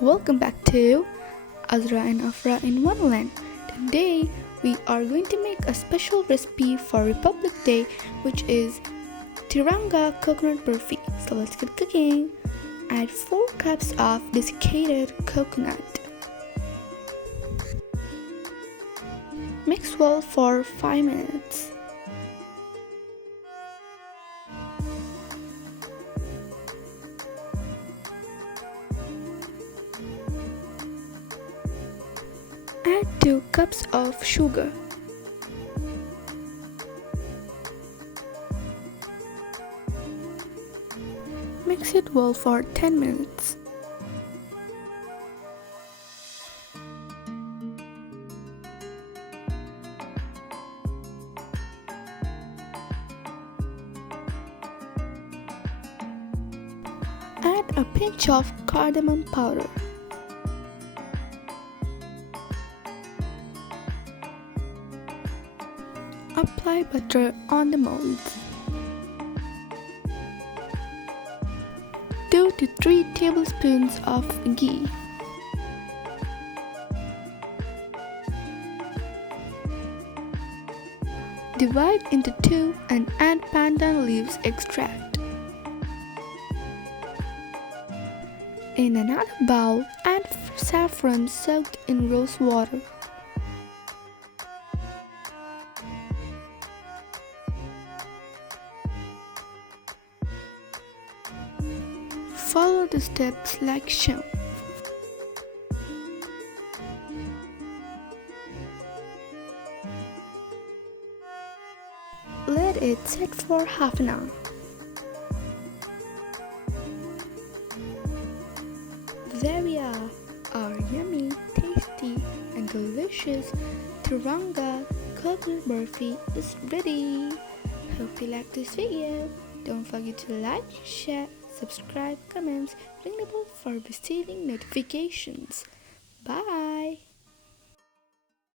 Welcome back to Azra and Afra in Wonderland. Today we are going to make a special recipe for Republic Day, which is Tiranga Coconut Burfi. So let's get cooking. Add 4 cups of desiccated coconut. Mix well for 5 minutes. Add 2 cups of sugar. Mix it well for 10 minutes. Add a pinch of cardamom powder. Apply butter on the molds. 2 to 3 tablespoons of ghee. Divide into 2 and add pandan leaves extract. In another bowl, add saffron soaked in rose water. Follow the steps like shown. Let it set for half an hour. There we are, our yummy, tasty and delicious Tiranga Coconut Burfi is ready. Hope you like this video. Don't forget to like, share, subscribe, comments, ring the bell for receiving notifications. Bye!